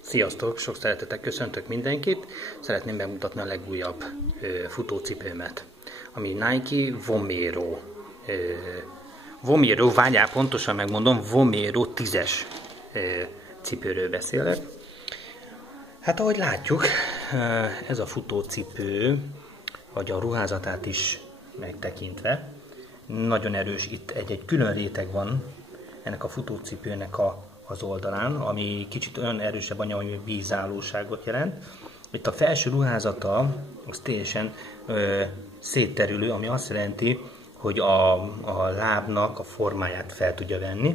Sziasztok! Sok szeretettel köszöntök mindenkit. Szeretném bemutatni a legújabb futócipőmet, ami Nike Vomero. Vomero, várjál, pontosan megmondom, Vomero 10-es cipőről beszélek. Hát ahogy látjuk, ez a futócipő, vagy a ruházatát is megtekintve, nagyon erős. Itt egy külön réteg van ennek a futócipőnek az oldalán, ami kicsit olyan erősebb anyag, hogy vízállóságot jelent. Itt a felső ruházata az teljesen szétterülő, ami azt jelenti, hogy a lábnak a formáját fel tudja venni.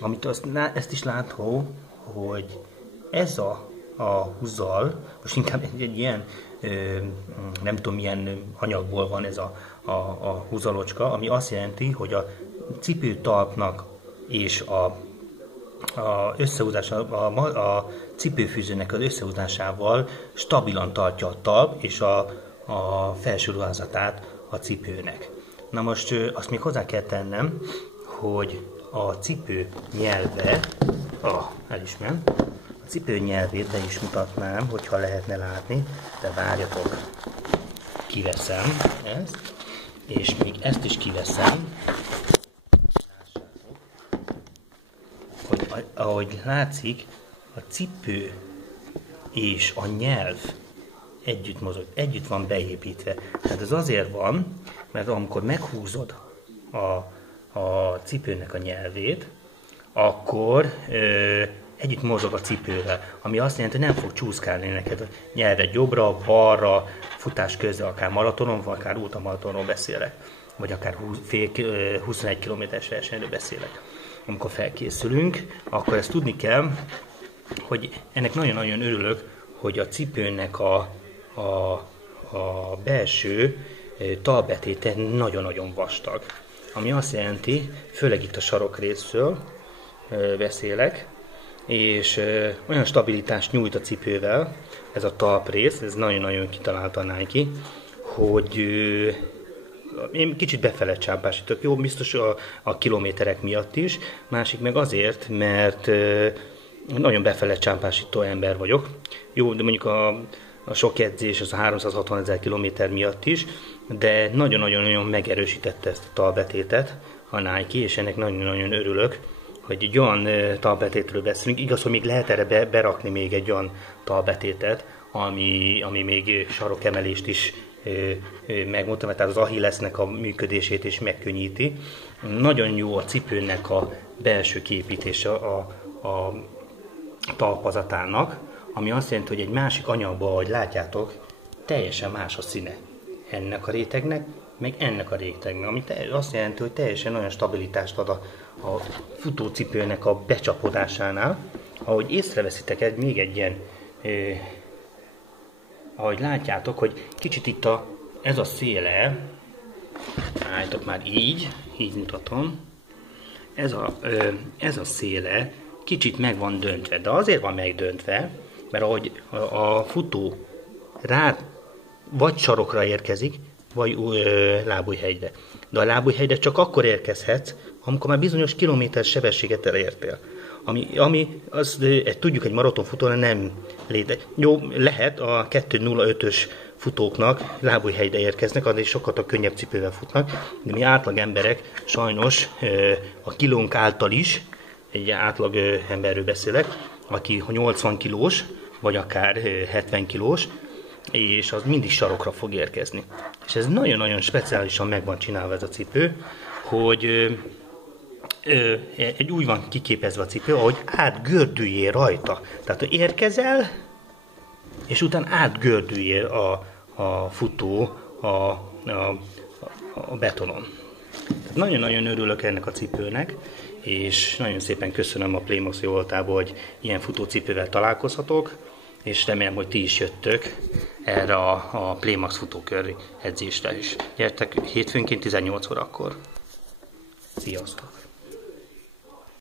Amit ezt is látható, hogy ez a húzal, most inkább egy ilyen, nem tudom milyen anyagból van ez a húzalocska, ami azt jelenti, hogy a cipőtalpnak és a cipőfűzőnek az összehúzásával stabilan tartja a talp és a felső ruházatát a cipőnek. Na most azt még hozzá kell tennem, hogy a cipő nyelve, elismerem, a cipő nyelvét be is mutatnám, hogyha lehetne látni, de várjatok, kiveszem ezt, és még ezt is kiveszem. Ahogy látszik, a cipő és a nyelv együtt mozog, együtt van beépítve. Tehát ez azért van, mert amikor meghúzod a cipőnek a nyelvét, akkor együtt mozog a cipővel, ami azt jelenti, hogy nem fog csúszkálni neked a nyelved jobbra, balra, futás közben, akár maratonon, vagy akár ultramaratonon beszélek, vagy akár 21 km-es versenyről beszélek. Amikor felkészülünk, akkor ezt tudni kell, hogy ennek nagyon-nagyon örülök, hogy a cipőnek a belső talpbetéte nagyon-nagyon vastag. Ami azt jelenti, főleg itt a sarokrészről beszélek, és olyan stabilitást nyújt a cipővel, ez a talprész, ez nagyon-nagyon kitalálta a Nike, hogy én kicsit befele csápásítok, jó, biztos a kilométerek miatt is, másik meg azért, mert nagyon befele csápásító ember vagyok. Jó, de mondjuk a sok edzés, az a 360 000 kilométer miatt is, de nagyon-nagyon megerősítette ezt a talpbetétet a Nike, és ennek nagyon-nagyon örülök, hogy egy olyan talpbetétről beszélünk. Igaz, hogy még lehet erre berakni még egy olyan talpbetétet, ami még sarokemelést is megmutatom, tehát az Achillesnek a működését is megkönnyíti. Nagyon jó a cipőnek a belső kiépítése a talpazatának, ami azt jelenti, hogy egy másik anyagban, ahogy látjátok, teljesen más a színe ennek a rétegnek, meg ennek a rétegnek, ami azt jelenti, hogy teljesen olyan stabilitást ad a futócipőnek a becsapódásánál. Ahogy észreveszitek, még egy ilyen, ahogy látjátok, hogy kicsit itt ez a széle, állítok már így mutatom, ez a széle kicsit meg van döntve, de azért van megdöntve, mert ahogy a futó vagy sarokra érkezik, vagy lábújhegyre. De a lábújhegyre csak akkor érkezhetsz, amikor már bizonyos kilométer sebességet elértél. Ami tudjuk, egy maratonfutóra nem létezik. Jó, lehet a 2.05-ös futóknak lábújhegyre érkeznek, addig sokkal könnyebb cipővel futnak, de mi átlag emberek sajnos a kilónk által is, egy átlag emberről beszélek, aki 80 kilós, vagy akár 70 kilós, és az mindig sarokra fog érkezni. És ez nagyon-nagyon speciálisan meg van csinálva ez a cipő, hogy úgy van kiképezve a cipő, ahogy átgördüljél rajta. Tehát, hogy érkezel, és utána átgördüljél a futó a betonon. Nagyon-nagyon örülök ennek a cipőnek, és nagyon szépen köszönöm a Playmox voltából, hogy ilyen futócipővel találkozhatok, és remélem, hogy ti is jöttök erre a Playmox futókör edzésre is. Gyertek hétfőnként 18 órakor. Sziasztok!